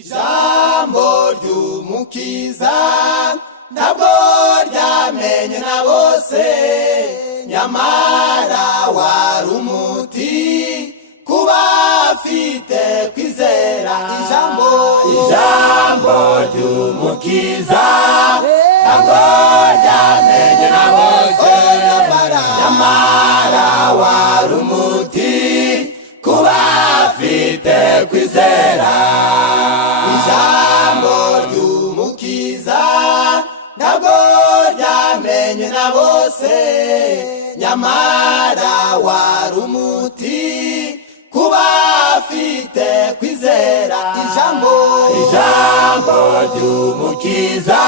ijambo ry'umukiza ntabwo ryamenye na bose, nyamara wari umuti kuba afite kwizera. Ijambo ry'umukiza ntabwo ryamenye na bose, nyamara wari umuti kuba afite kwizera. Ijambo ry'umukiza ntabwo ryamenye na bose, nyamara wari umuti kuba afite kwizera. Ijambo ry'umukiza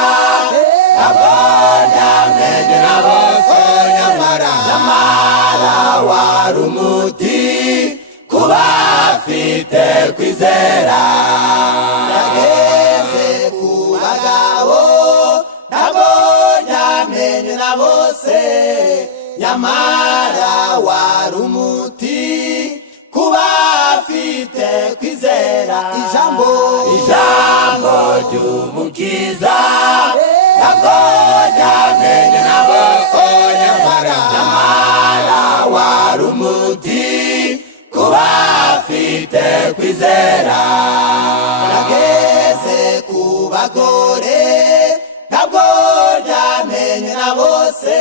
ntabwo ryamenye na bose, nyamara wari umuti kuba afite kwizera. Yageze ku bagabo ntabwo ryamenye na bose, nyamara wari umuti kuba afite kwizera. Ijambo ry'umukiza ntabwo ryamenye na bose, nyamara wari umuti kuba afite kwizera. Yageze ku bagore ntabwo ryamenye na bose,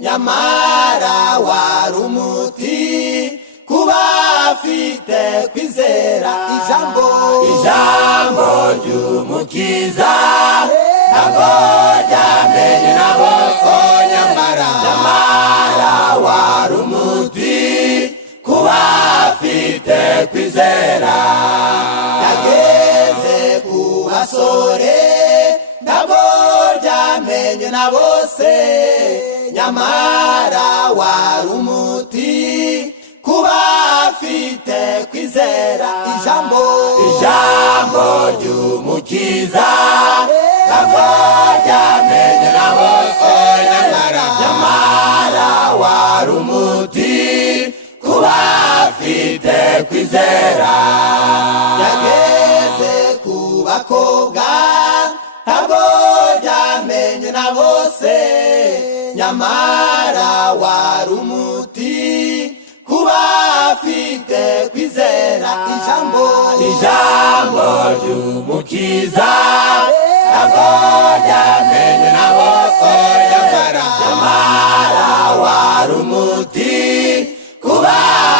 nyamara wari umuti kuba afite kwizera. Ijambo ry'umukiza ntabwo ryamenye na bose, nyamara wari umuti kuba afite kwizera. Yageze ku basore ntabwo ryamenye na bose, nyamara wari umuti kuba afite kwizera. Ijambo ry'umukiza ntabwo ryamenye na bose, nyamara wari umuti kuba afite kwizera. Yageze ku bakobwa ntabwo ryamenye na bose, nyamara wari umuti kuba afite kwizera. Ijambo ry'umukiza ntabwo ryamenye na bose, nyamara wari umuti kuba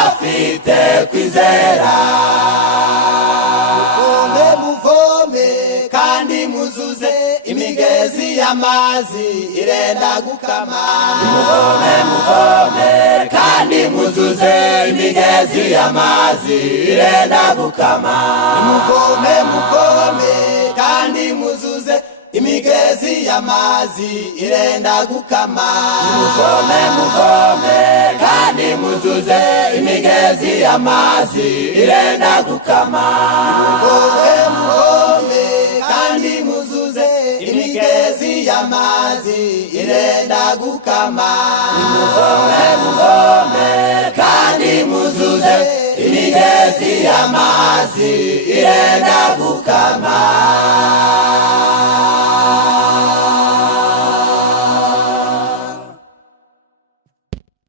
afite kwizera. Muvome kandi muzuze, imigezi y'amazi irenda gukama. Muvome kandi muzuze, imigezi y'amazi irenda gukama. Muvome kandi muzuze, imigezi y'amazi irenda gukama. Muvome kandi muzuze, imigezi y'amazi irenda gukama. Muvome kandi muzuze, imigezi y'amazi irenda gukama. Muvome kandi muzuze, imigezi y'amazi irenda gukama.